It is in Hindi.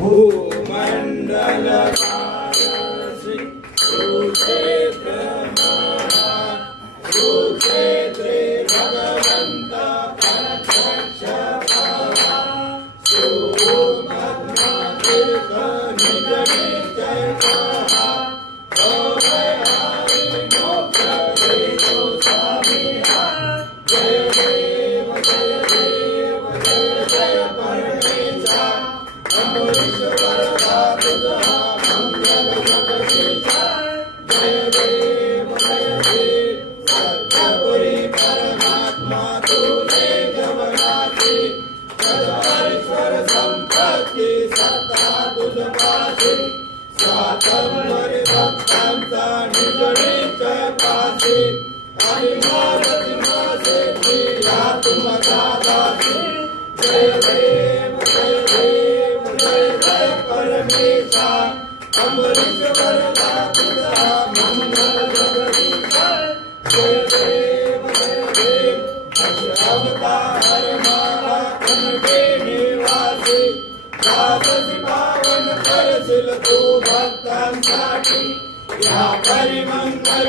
भूमंडल सुक्षेत्रे भगवंत प्रत्यक्ष सुमग्नातीर्थ निज निश्चय मोक्ष हेतु स्वामी जय देव जय देव जय जय परमेशा अमरीश्वर मंगल जगदीशा जय देव जय देव सत्यपुरी परमात्मा तूने जगन्नाथी सदाईश्वर संपत्ति सत्ता तुझ पासी स्वातंत्र्य भक्तांचा निज निश्चय पासी आणि मारती मासे या तुमचा दासी जय देव जय देव जय जय परमेशा अमरीश्वर तुझा मंगल जगदीशा जय देव जय देव अवतार माला कनके निवासी दासी पावन करशील तू भक्तांसाठी या परिमंगल